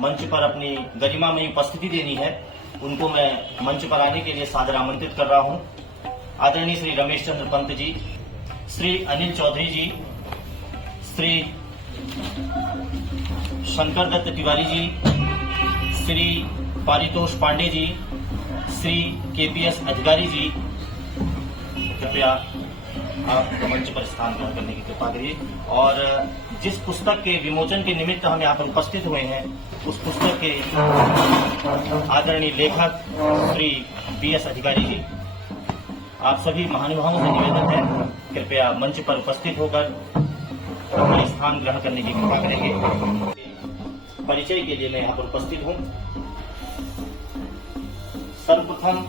मंच पर अपनी गरिमामयी उपस्थिति देनी है, उनको मैं मंच पर आने के लिए सादर आमंत्रित कर रहा हूं। आदरणीय श्री रमेश चंद्र पंत जी, श्री अनिल चौधरी जी, श्री शंकर दत्त तिवारी जी, श्री पारितोष पांडे जी, श्री केपीएस अधिकारी जी, कृपया आप मंच पर स्थान ग्रहण करने की कृपा करिए। और जिस पुस्तक के विमोचन के निमित्त हम यहाँ पर उपस्थित हुए हैं, उस पुस्तक के आदरणीय लेखक श्री बीएस अधिकारी जी, आप सभी महानुभावों से निवेदन है, कृपया मंच पर उपस्थित होकर अपना स्थान ग्रहण करने की कृपा करेंगे। परिचय के लिए मैं यहाँ पर उपस्थित हूँ। सर्वप्रथम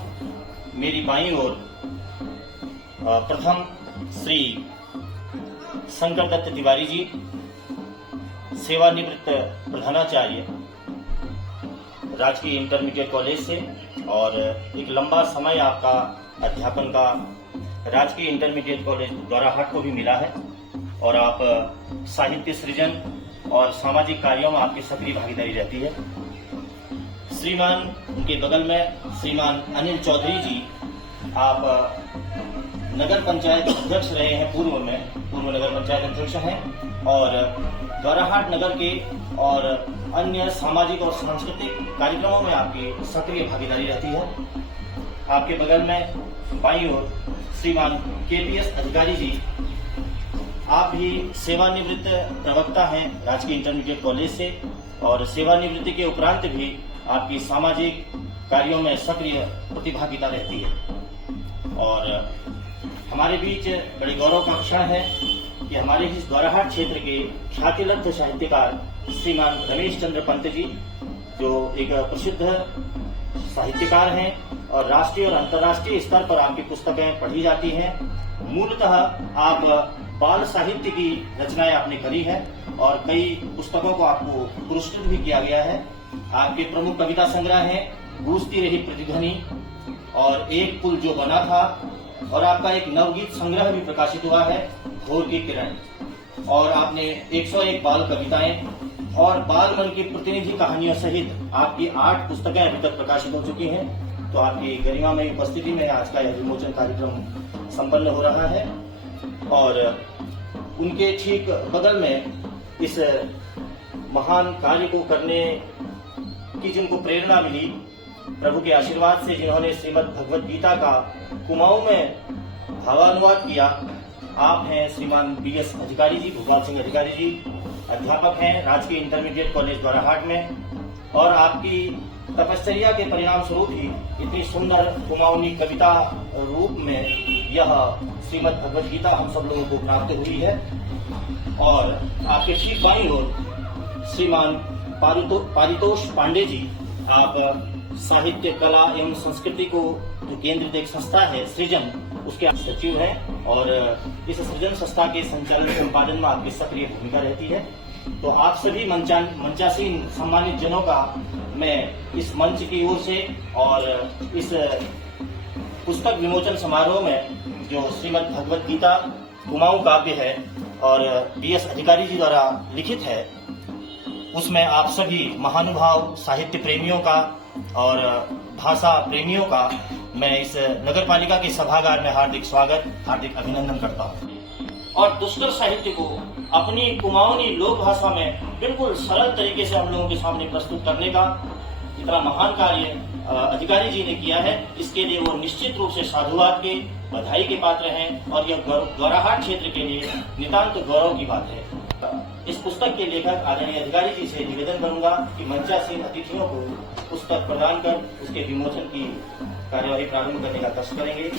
मेरी बाईं ओर प्रथम श्री शंकर दत्त तिवारी जी, सेवानिवृत्त प्रधानाचार्य, राजकीय इंटरमीडिएट कॉलेज से, और एक लंबा समय आपका अध्यापन का राजकीय इंटरमीडिएट कॉलेज द्वाराहाट को भी मिला है, और आप साहित्य सृजन और सामाजिक कार्यों में आपकी सक्रिय भागीदारी रहती है। श्रीमान उनके बगल में श्रीमान अनिल चौधरी जी, आप नगर पंचायत अध्यक्ष रहे हैं, पूर्व नगर पंचायत अध्यक्ष हैं, और द्वाराहाट नगर के और अन्य सामाजिक और सांस्कृतिक कार्यक्रमों में आपकी सक्रिय भागीदारी रहती है। आपके बगल में बाईं ओर श्रीमान केपीएस अधिकारी जी, आप भी सेवानिवृत्त प्रवक्ता हैं राजकीय इंटरमीडिएट कॉलेज से, और सेवानिवृत्ति के उपरांत भी आपकी सामाजिक कार्यों में सक्रिय प्रतिभागिता रहती है। और हमारे बीच बड़ी गौरव का क्षण है कि हमारे इस द्वाराहाट क्षेत्र के ख्यातिलब्ध साहित्यकार श्रीमान रमेश चंद्र पंत जी, जो एक प्रसिद्ध साहित्यकार हैं और राष्ट्रीय और अंतर्राष्ट्रीय स्तर पर आपकी पुस्तकें पढ़ी जाती हैं। मूलतः आप बाल साहित्य की रचनाएं आपने करी है और कई पुस्तकों को आपको पुरस्कृत भी किया गया है। आपके प्रमुख कविता संग्रह हैं गूंजती रही प्रतिध्वनि और एक पुल जो बना था, और आपका एक नवगीत संग्रह भी प्रकाशित हुआ है भोर की किरण, और आपने 101 बाल कविताएं और बाल मन की प्रतिनिधि कहानियों सहित आपकी 8 पुस्तकें अभी तक प्रकाशित हो चुकी हैं। तो आपकी गरिमामयी उपस्थिति में आज का यह विमोचन कार्यक्रम संपन्न हो रहा है। और उनके ठीक बगल में इस महान कार्य को करने की जिनको प्रेरणा मिली, प्रभु के आशीर्वाद से जिन्होंने श्रीमद् भगवद गीता का कुमाऊं में भावानुवाद किया, आप हैं श्रीमान बीएस अधिकारी जी, भूपाल सिंह अधिकारी जी, अध्यापक हैं राजकीय इंटरमीडिएट कॉलेज द्वाराहाट में, और आपकी तपश्चर्या के परिणाम स्वरूप ही इतनी सुंदर कुमाऊनी कविता रूप में यह श्रीमद् भगवद गीता हम सब लोगों को प्राप्त हुई है। और आपके ठीक बाईं ओर श्रीमान पारितोष पांडे जी, आप साहित्य, कला एवं संस्कृति को जो केंद्रित एक संस्था है सृजन, उसके सचिव हैं, और इस सृजन संस्था के संचालन संपादन में आपकी सक्रिय भूमिका रहती है। तो आप सभी मंचासीन सम्मानित जनों का मैं इस मंच की ओर से और इस पुस्तक विमोचन समारोह में जो श्रीमद् भगवद गीता कुमाऊं काव्य है और बीएस अधिकारी जी द्वारा लिखित है, उसमें आप सभी महानुभाव साहित्य प्रेमियों का और भाषा प्रेमियों का मैं इस नगर पालिका के सभागार में हार्दिक स्वागत, हार्दिक अभिनंदन करता हूँ। और दुष्कर साहित्य को अपनी कुमाऊनी लोक भाषा में बिल्कुल सरल तरीके से हम लोगों के सामने प्रस्तुत करने का इतना महान कार्य अधिकारी जी ने किया है, इसके लिए वो निश्चित रूप से साधुवाद के, बधाई के पात्र हैं, और यह द्वाराहाट क्षेत्र के लिए नितांत गौरव की बात है। इस पुस्तक के लेखक आदरणीय अधिकारी जी से निवेदन करूंगा कि मंचासीन अतिथियों को पुस्तक प्रदान कर उसके विमोचन की कार्यवाही प्रारंभ करने का कष्ट करेंगे।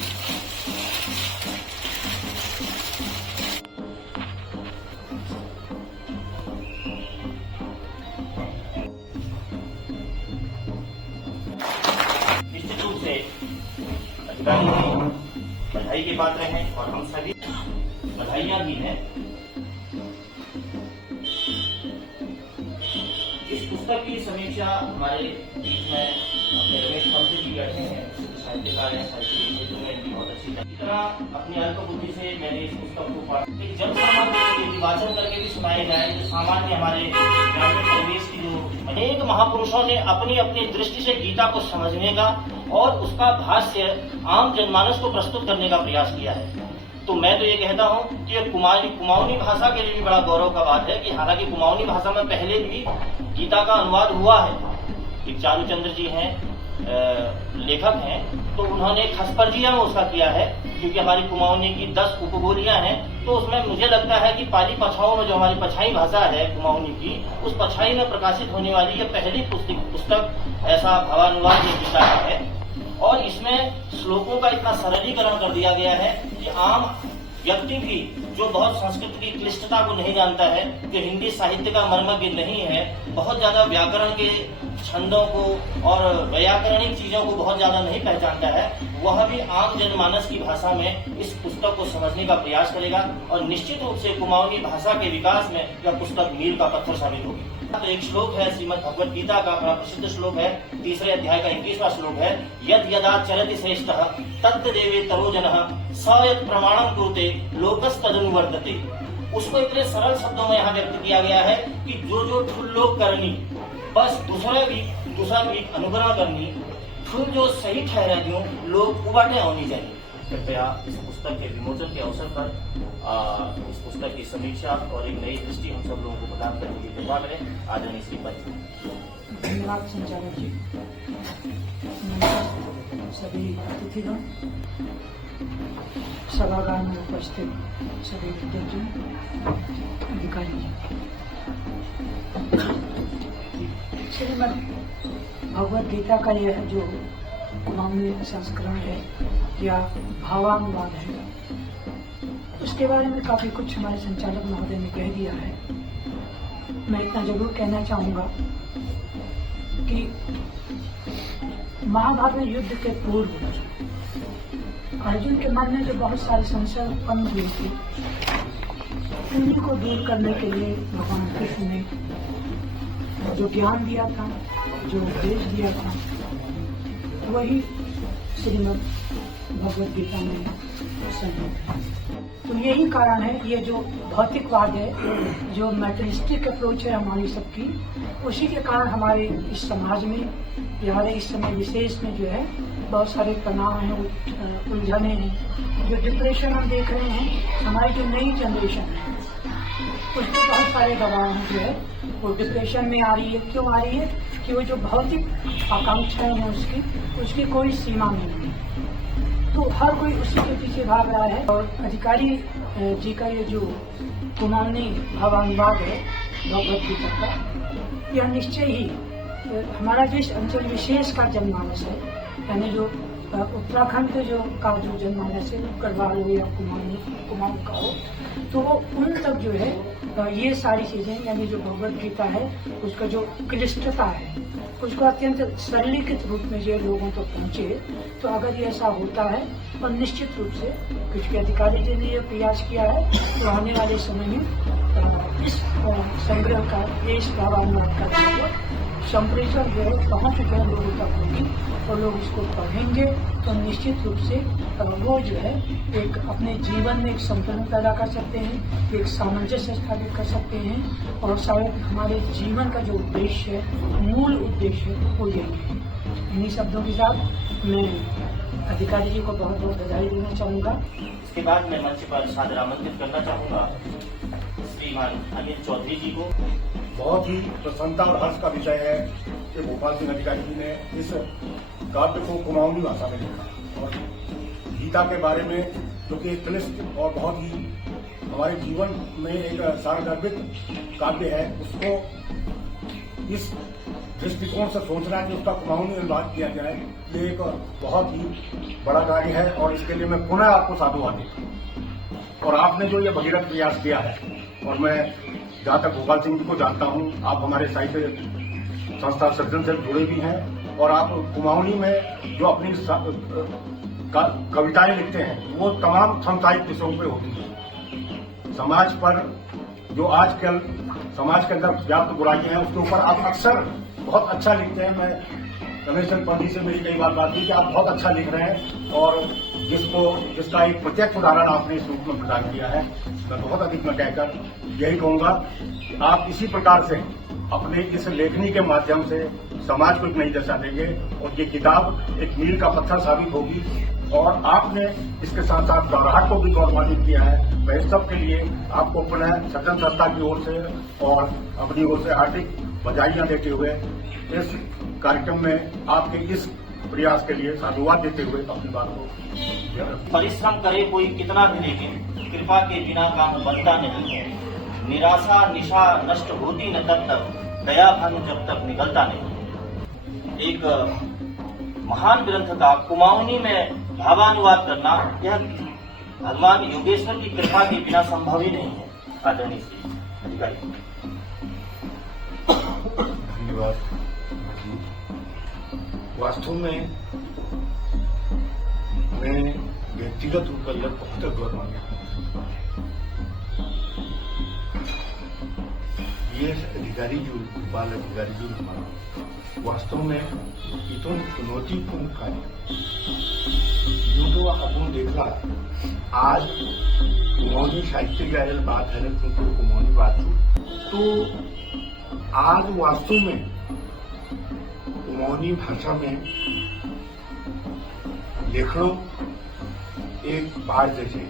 निश्चित रूप से अधिकारी जी बधाई के पात्र हैं और हम सभी बधाइयां भी हैं। इस पुस्तक की समीक्षा हमारे बीच में अपने रमेश पंत जी बैठे हैं, साहित्यकार हैं, साहित्य के क्षेत्र में भी बहुत अच्छी तरह अपनी अल्प बुद्धि से मैंने इस पुस्तक को पढ़ा। एक जन सामान्य वाचन करके भी सुनाए जाए, जो सामान्य हमारे ग्रामीण परिवेश की जो अनेक महापुरुषों ने अपनी अपनी दृष्टि से गीता को समझने का और उसका भाष्य आम जनमानस को प्रस्तुत करने का प्रयास किया है। तो मैं तो ये कहता हूँ कि कुमाऊनी भाषा के लिए भी बड़ा गौरव का बात है कि हालांकि कुमाऊनी भाषा में पहले भी गीता का अनुवाद हुआ है। एक चारूचंद्र जी हैं, लेखक हैं, तो उन्होंने खसपरजिया में उसका किया है, क्योंकि हमारी कुमाऊनी की 10 उपबोलियां हैं, तो उसमें मुझे लगता है कि पाली पछाऊ में जो हमारी पछाई भाषा है कुमाऊनी की, उस पछाई में प्रकाशित होने वाली ये पहली पुस्तक ऐसा भावानुवाद ये गीता का है। और इसमें श्लोकों का इतना सरलीकरण कर दिया गया है कि आम व्यक्ति भी जो बहुत संस्कृत की क्लिष्टता को नहीं जानता है, जो हिंदी साहित्य का मर्मज्ञ नहीं है, बहुत ज्यादा व्याकरण के छंदों को और व्याकरणिक चीजों को बहुत ज्यादा नहीं पहचानता है, वह भी आम जनमानस की भाषा में इस पुस्तक को समझने का प्रयास करेगा और निश्चित रूप से कुमाऊनी भाषा के विकास में यह पुस्तक मील का पत्थर साबित होगी। तो एक श्लोक है श्रीमद् भगवद गीता का, बड़ा प्रसिद्ध श्लोक है, 3 अध्याय का 21वां श्लोक है, यद यदा चरति श्रेष्ठः तत्तदेवे तरोजनः स यत् प्रमाणं कुरुते लोकस्तदनुवर्तते। उसको इतने सरल शब्दों में यहाँ व्यक्त किया गया है कि जो ठुल लोग करनी, बस दूसरा भी अनुग्रह करनी, ठुल जो सही ठहरा दूं लोग उबाटे होनी चाहिए। कृपया इस पुस्तक के विमोचन के अवसर पर इस पुस्तक की समीक्षा और एक नई दृष्टि हम सब लोगों को प्रदान करने की कृपा करें। आदरणीय श्रीपति। धन्यवाद संचालक जी। सभी अतिथिगण, सभागार में उपस्थित सभी विद्यार्थी, अधिकारी, श्रीमद् भगवद गीता का यह जो कुमाऊनी संस्करण है या भावानुवाद है, उसके बारे में काफी कुछ हमारे संचालक महोदय ने कह दिया है। मैं इतना जरूर कहना चाहूंगा कि महाभारत युद्ध के पूर्व अर्जुन के मन में जो बहुत सारे संशय उत्पन्न हुए थे, उन्हीं को दूर करने के लिए भगवान कृष्ण ने जो ज्ञान दिया था, जो उपदेश दिया था, वही श्रीमद् भगवद गीता में संहित। तो यही कारण है, ये जो भौतिकवाद है, जो मैटेरियलिस्टिक अप्रोच है हमारी सबकी, उसी के कारण हमारे इस समाज में, हमारे इस समय विशेष में जो है बहुत सारे तनाव हैं, उलझने हैं, जो डिप्रेशन हम देख रहे हैं। हमारी जो नई जनरेशन है उसमें बहुत सारे गवाह जो है वो डिप्रेशन में आ रही है। क्यों आ रही है? कि वो जो भौतिक आकांक्षाएं हैं उसकी कोई सीमा नहीं है, तो हर कोई उसी के पीछे भाग रहा है। और अधिकारी जी का ये जो कुमाऊनी भावानुवाद है भगवद गीता का, यह निश्चय ही हमारा जिस अंचल विशेष का जनमानस है, यानी जो उत्तराखंड के जो जनमानस है, गढ़वाल हो या कुमाऊं का हो, तो वो उन तक जो है ये सारी चीजें, यानी जो भगवद गीता है उसका जो क्लिष्टता है, उसको अत्यंत सरलीकृत रूप में जो लोगों तक पहुंचे। तो अगर ये ऐसा होता है, और निश्चित रूप से कुछ अधिकारी जी ने ये प्रयास किया है, तो आने वाले समय में इस संग्रह का, इस भावानुवाद का संप्रेषण जो है पहुंच गए लोगों तक होगी और लोग इसको पढ़ेंगे, तो निश्चित रूप से वो जो है एक अपने जीवन में एक संतुलन पैदा कर सकते हैं, एक सामंजस्य स्थापित कर सकते हैं, और शायद हमारे जीवन का जो उद्देश्य है, मूल उद्देश्य है, वो यही है। इन्हीं शब्दों के साथ मैं अधिकारी जी को बहुत बहुत बधाई देना चाहूँगा। इसके बाद मैं मंच पर सादर आमंत्रित करना चाहूँगा श्रीमान अनिल चौधरी जी को। बहुत ही प्रसन्नता और हर्ष का विषय है कि भोपाल सिंह अधिकारी जी ने इस काव्य को कुमाऊनी भाषा में लिखा, और गीता के बारे में जो कि क्लिष्ट और बहुत ही हमारे जीवन में एक सारगर्भित काव्य है, उसको इस दृष्टिकोण से सोचना कि उसका कुमाऊनी अनुवाद किया जाए, ये एक बहुत ही बड़ा कार्य है। और इसके लिए मैं पुनः आपको साधुवाद देता हूँ। और आपने जो ये भगीरथ प्रयास किया है, और मैं जहाँ तक भोपाल सिंह जी को जानता हूँ, आप हमारे साहित्य संस्था सृजन से जुड़े भी हैं, और आप कुमाऊनी में जो अपनी कविताएं लिखते हैं वो तमाम समसाहित्य विषयों पे होती हैं। समाज पर जो आजकल समाज के अंदर व्याप्त बुराइयां हैं, उसके ऊपर आप अक्सर बहुत अच्छा लिखते हैं। मैं रमेश चंद्र पंडित से मेरी कई बार बात की कि आप बहुत अच्छा लिख रहे हैं, और जिसका एक प्रत्यक्ष उदाहरण आपने इस रूप में प्रदान किया है। मैं बहुत अधिक न कहकर यही कहूंगा, आप इसी प्रकार से अपने इस लेखनी के माध्यम से समाज को एक नई दिशा देंगे और ये किताब एक मील का पत्थर साबित होगी। और आपने इसके साथ साथ गौरहाट को भी गौरवान्वित किया है। मैं इस सब के लिए आपको पुनः सज्जन संस्था की ओर से और अपनी ओर से हार्दिक बधाइयां देते हुए इस कार्यक्रम में आपके इस प्रयास के लिए साधुवाद देते हुए अपनी बात को परिश्रम करे कोई कितना भी, लेकिन कृपा के बिना काम बनता नहीं है। निराशा निशा नष्ट होती न तब तक, दया भानु जब तक निकलता नहीं। एक महान ग्रंथ का कुमाऊनी में भावानुवाद करना, यह भगवान योगेश्वर की कृपा के बिना संभव ही नहीं है। आदरणीय श्री अधिकारी, धन्यवाद। वास्तव में मैं व्यक्तिगत रूप पर बहुत गौरवान्वित हूँ। ये अधिकारी जो बाल अधिकारी जो हमारा वास्तव में इतना चुनौतीपूर्ण कार्य जो तो अपन देख रहा आज कुमाऊनी साहित्य की आयल बात है ना, क्योंकि कुमाऊनी बात तो आज वास्तव में कुमाऊनी भाषा में लेखनों एक बाढ़ जैसे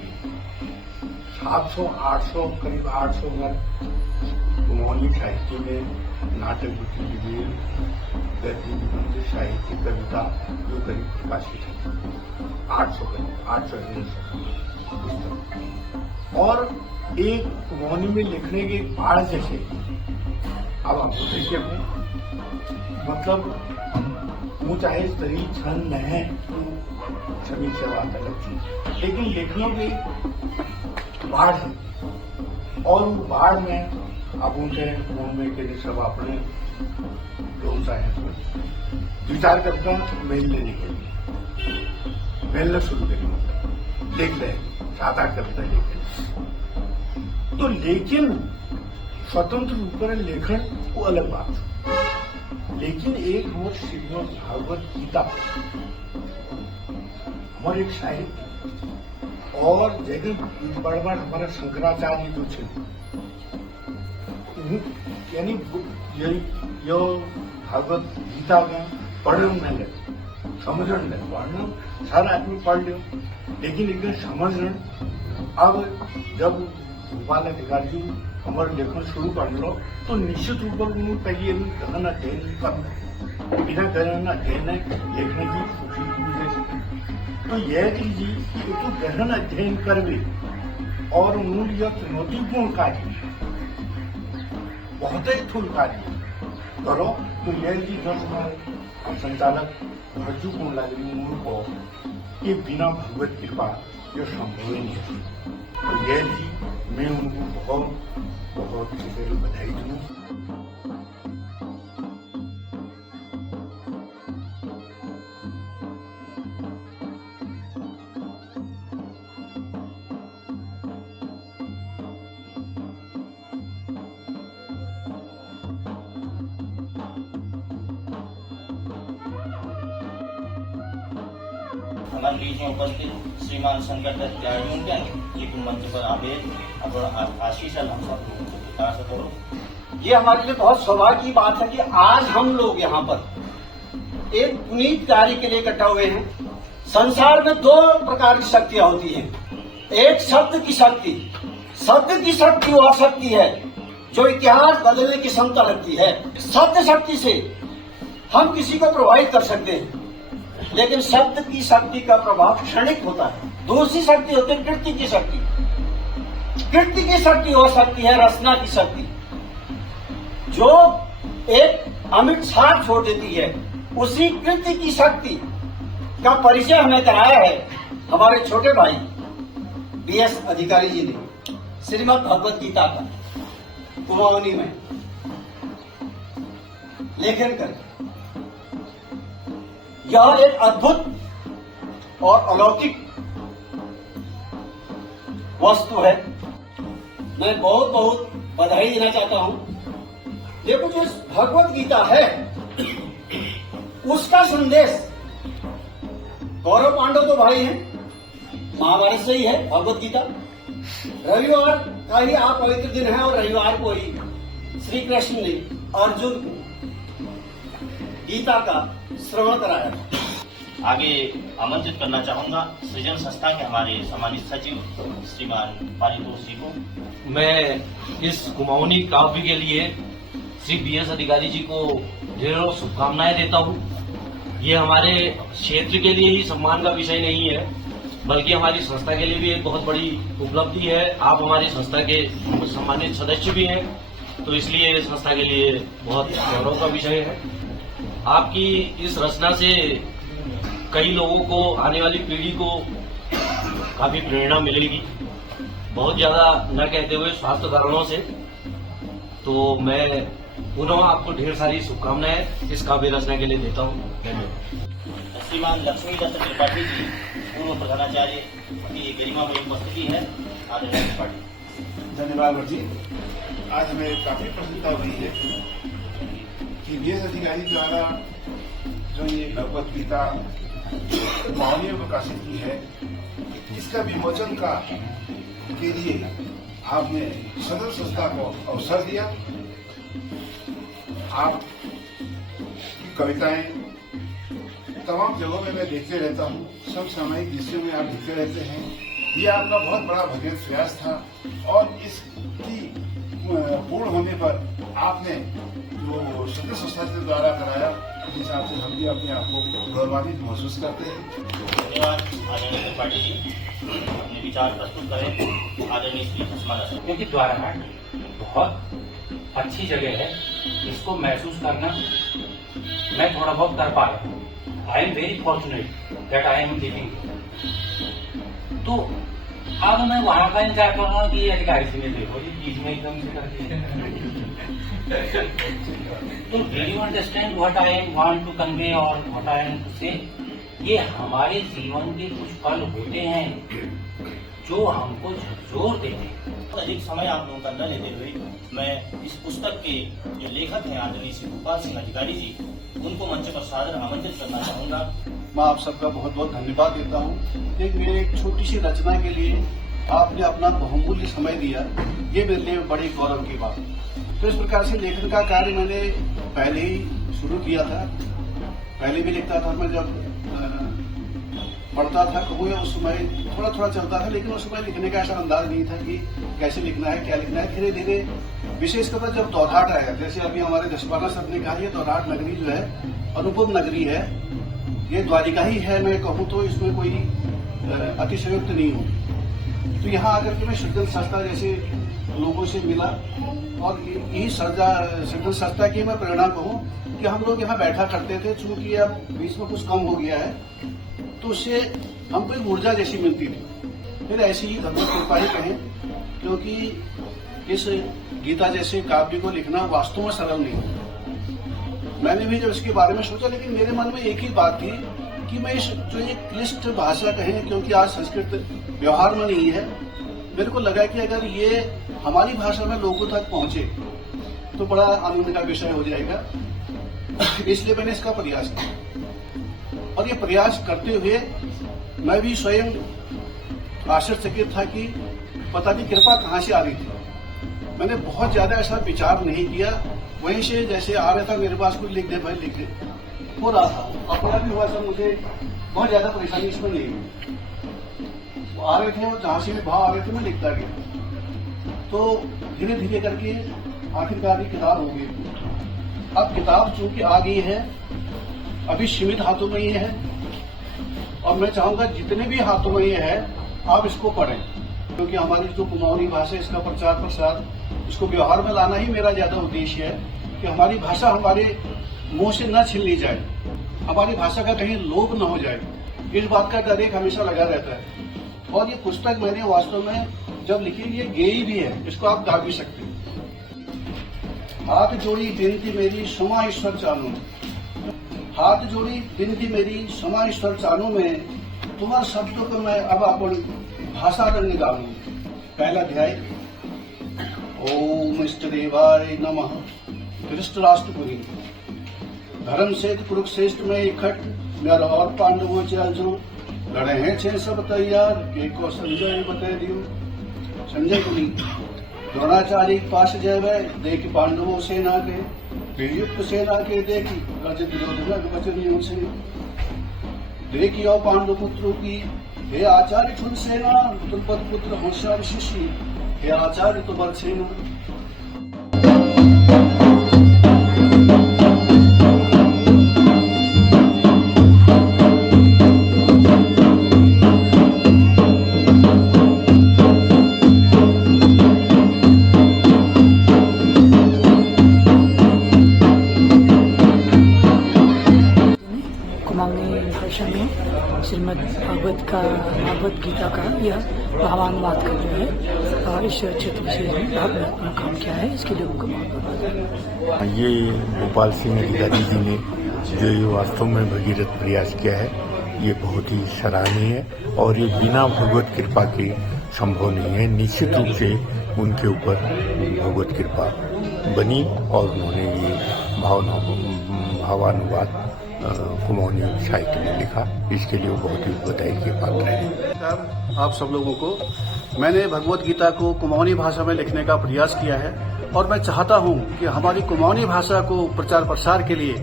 700-800 करीब 800 घर कुमाऊनी साहित्य में नाटक गतिविधि गद्य निबंध साहित्य कविता जो करीब प्रकाशित है 800 और एक कुमाऊनी में लिखने के बाढ़ जैसे। अब आपको देखिए मतलब वो चाहे सही क्षण न है तो सभी से बात अलग थी, लेकिन लेखनों की बाढ़ है और वो बाढ़ में अब उनके मन में के सब अपने लोग चाहे विचार करता मेल लेने के लिए मेलना शुरू करेंगे, लिख रहे 7-8 कविता लिख रहे। तो लेकिन स्वतंत्र रूप में लेखन वो अलग बात है, लेकिन एक रोज श्रीमद् भागवत गीता हमारे एक साहित्य और जगह बड़बड़ हमारा शंकराचार्य जो थे यानी यो भागवत गीता में पढ़ने नहीं समझने नहीं पढ़ना सारा आदमी पढ़ लियो, लेकिन एक समझना अब जब गोपाल अधिकारी जी हमारे लेखन शुरू कर लो तो निश्चित रूप पर उन्होंने पहले गहन अध्ययन करना, बिना गहन अध्ययन लेखने की कोशिश की। तो यह चीज तो गहन अध्ययन कर भी और उन्होंने यह चुनौतीपूर्ण कार्य बहुत ही स्थूल कार्य करो तो यह चीज हमारे संचालक भर्जू को लगी उनको कि बिना भगवत कृपा यह संभव ही नहीं है। तो यह चीज मैं उनको बहुत बधाई दूँ। हमारे बीच में उपस्थित श्रीमान शंकर दत्त जी को मंच पर आवे अपन आशीष हम सब लोगों को बता सको। ये हमारे लिए बहुत सौभाग्य की बात है कि आज हम लोग यहाँ पर एक पुनीत कार्य के लिए इकट्ठा हुए हैं। संसार में 2 प्रकार की शक्तियां होती हैं, एक शब्द की शक्ति। शब्द की शक्ति वह शक्ति है जो इतिहास बदलने की क्षमता रखती है। शब्द शक्ति से हम किसी को प्रभावित कर सकते हैं, लेकिन शब्द की शक्ति का प्रभाव क्षणिक होता है। दूसरी शक्ति होती है कृति की शक्ति। कृति की शक्ति हो सकती है रचना की शक्ति, जो एक अमिट छाप छोड़ देती है। उसी कृति की शक्ति का परिचय हमें कराया है हमारे छोटे भाई BS अधिकारी जी ने श्रीमद् भगवत गीता का कुमाऊनी में लेखन कर। यह एक अद्भुत और अलौकिक वस्तु है। मैं बहुत बहुत बधाई देना चाहता हूं। देखो जो भगवत गीता है उसका संदेश, गौरव पांडव तो भाई हैं, महाभारत से ही है भगवत गीता। रविवार का ही आप पवित्र दिन है और रविवार को ही श्री कृष्ण ने अर्जुन को गीता का श्रवण कराया था। आगे आमंत्रित करना चाहूंगा सृजन संस्था के हमारे सम्मानित सचिव श्रीमान पारितोष जी को। मैं इस कुमाऊनी काव्य के लिए श्री BS अधिकारी जी को ढेरों शुभकामनाएं देता हूं। ये हमारे क्षेत्र के लिए ही सम्मान का विषय नहीं है, बल्कि हमारी संस्था के लिए भी एक बहुत बड़ी उपलब्धि है। आप हमारी संस्था के सम्मानित सदस्य भी हैं, तो इसलिए संस्था के लिए बहुत गौरव का विषय है। आपकी इस रचना से कई लोगों को, आने वाली पीढ़ी को काफी प्रेरणा मिलेगी, बहुत ज्यादा न कहते हुए स्वास्थ्य कारणों से। तो मैं पुनः आपको ढेर सारी शुभकामनाएं इस काव्य रचना के लिए देता हूँ। धन्यवाद। श्रीमान लक्ष्मी दत्त त्रिपाठी जी पूर्व प्रधानाचार्य की गरिमा में उपस्थिति है। आदरणीय त्रिपाठी। धन्यवाद जी। आज हमें काफी प्रसन्नता हुई है कि BS अधिकारी द्वारा जो ये भगवत गीता कुमाऊनी में प्रकाशित की है, इसका विमोचन के लिए आपने सदन संस्था को अवसर दिया। आप की कविताएं तमाम जगहों में मैं देखते रहता हूँ, सब सामायिक दृश्यों में आप लिखते रहते हैं। ये आपका बहुत बड़ा भगीरथ प्रयास था और इसकी पूर्ण होने पर आपने जो सदन संस्था के द्वारा कराया, इस हिसाब से हम भी अपने आप को गौरवान्वित महसूस करते हैं। धन्यवाद आदरणीय त्रिपाठी जी। अपने विचार प्रस्तुत करें आदरणीय श्री सुषमा दास। क्योंकि द्वारहाट बहुत अच्छी जगह है, इसको महसूस करना मैं थोड़ा बहुत कर पा रहा हूँ। I am very fortunate that I am living. तो अब मैं वहां का इंतजार कर रहा हूँ कि अधिकारी से मिल देखो, ये बीच में एकदम से कर दिया। तो do you understand what I want to convey और what I am to say? ये हमारे जीवन के कुछ पल होते हैं जो हमको झकझोर देते हैं। अधिक समय आप लोगों का न लेते हुए मैं इस पुस्तक के जो लेखक हैं आदरणीय श्री गोपाल सिंह अधिकारी जी, उनको मंच पर सादर आमंत्रित करना चाहूंगा। मैं आप सबका बहुत बहुत धन्यवाद देता हूँ। मेरे एक छोटी सी रचना के लिए आपने अपना बहुमूल्य समय दिया, ये मेरे लिए बड़ी गौरव की बात। तो इस प्रकार से लेखन का कार्य मैंने पहले ही शुरू किया था। पहले भी लिखता था, मैं जब पढ़ता था कबू उस समय थोड़ा थोड़ा चलता था, लेकिन उस समय लिखने का ऐसा अंदाज नहीं था कि कैसे लिखना है, क्या लिखना है। धीरे धीरे विशेषकर जब दौराट आया, जैसे अभी हमारे दशपाना सर ने कहा, ये दौराट नगरी जो है अनुपम नगरी है, ये द्वारिका ही है। मैं कहूँ तो इसमें कोई अतिशयोक्त नहीं हूँ। तो यहाँ आकर के मैं सृजन संस्था जैसे लोगों से मिला और यही सृजन संस्था की मैं प्रेरणा कहूँ कि हम लोग यहाँ बैठा करते थे। चूंकि अब बीच में कुछ कम हो गया है, तो उससे हमको एक ऊर्जा जैसी मिलती थी। फिर ऐसी ही भगवत कृपा ही कहें, क्योंकि इस गीता जैसे काव्य को लिखना वास्तव में सरल नहीं है। मैंने भी जब इसके बारे में सोचा, लेकिन मेरे मन में एक ही बात थी कि मैं इस जो एक क्लिष्ट भाषा कहें, क्योंकि आज संस्कृत व्यवहार में नहीं है, मेरे को लगा कि अगर ये हमारी भाषा में लोगों तक पहुंचे तो बड़ा आनंद का विषय हो जाएगा। इसलिए मैंने इसका प्रयास किया और ये प्रयास करते हुए मैं भी स्वयं आश्चर्यचकित था कि पता नहीं कृपा कहाँ से आ रही थी। मैंने बहुत ज्यादा ऐसा विचार नहीं किया, वहीं से जैसे आ रहा था मेरे पास कुछ लिख दे भाई लिख दे, हो रहा था। अपना भी हुआ सब, मुझे बहुत ज्यादा परेशानी इसमें नहीं हुई। आ रहे थे और जहां से भी भाव आ रहे थे मैं लिखता गया। तो धीरे धीरे करके आखिरकार ये किताब हो गई। अब किताब चूंकि आ गई है, अभी सीमित हाथों में ही है और मैं चाहूंगा जितने भी हाथों में ये है आप इसको पढ़ें, क्योंकि हमारी जो कुमाऊनी भाषा इसका प्रचार प्रसार, इसको व्यवहार में लाना ही मेरा ज्यादा उद्देश्य है कि हमारी भाषा हमारे मुंह से न छीन ली जाए, हमारी भाषा का कहीं लोप न हो जाए। इस बात का डर एक हमेशा लगा रहता है। और ये पुस्तक मैंने वास्तव में जब लिखी, ये गेई भी है, इसको आप गा भी सकते हैं। हाथ जोड़ी विनती मेरी क्षमा ईश्वर चानू, हाथ जोड़ी विनती मेरी क्षमा ईश्वर चानू में, तुम्हारे शब्दों को मैं अब अपन भाषा रंग गाऊं। पहला अध्याय। ओम इष्ट देवाय नमः। धृतराष्ट्रपुरी। धर्म से कुरुक्षेत्र में इकट्ठ नर और पांडवों चल जो लड़े हैं 6 सब तैयार, के को संजय बता दियो। संजय बोली द्रोणाचार्य के पास जय देख पांडवों से ना गए, युक्त सेना के देखी राजे दुर्योधन वचन से देखियो पांडु पुत्रों की हे आचार्य ठुन सेना तुलपत पुत्र हंसा ऋषि हे आचार्य तुमर सेना। कुमाऊनी भाषा में श्रीमद् भागवत गीता का यह भावानुवाद कर रहे हैं और इस क्षेत्र विशेष में बहुत महत्वपूर्ण काम किया है। इसके लिए उनको बहुत बधाई। ये गोपाल सिंह अधिकारी जी ने जो ये वास्तव में भगीरथ प्रयास किया है, ये बहुत ही सराहनीय है और ये बिना भगवत कृपा के संभव नहीं है। निश्चित रूप से उनके ऊपर भगवत कृपा बनी और उन्होंने ये भावानुवाद कुमाऊनी साहित्य में लिखा। इसके लिए वो बहुत ही बधाई के पात्र है। आप सब लोगों को मैंने भगवत गीता को कुमाऊनी भाषा में लिखने का प्रयास किया है और मैं चाहता हूं कि हमारी कुमाऊनी भाषा को प्रचार प्रसार के लिए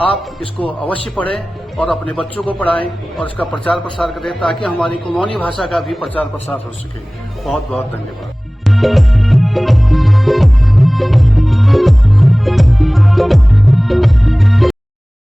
आप इसको अवश्य पढ़ें और अपने बच्चों को पढ़ाएं और इसका प्रचार प्रसार करें ताकि हमारी कुमाऊनी भाषा का भी प्रचार प्रसार हो सके। बहुत बहुत धन्यवाद।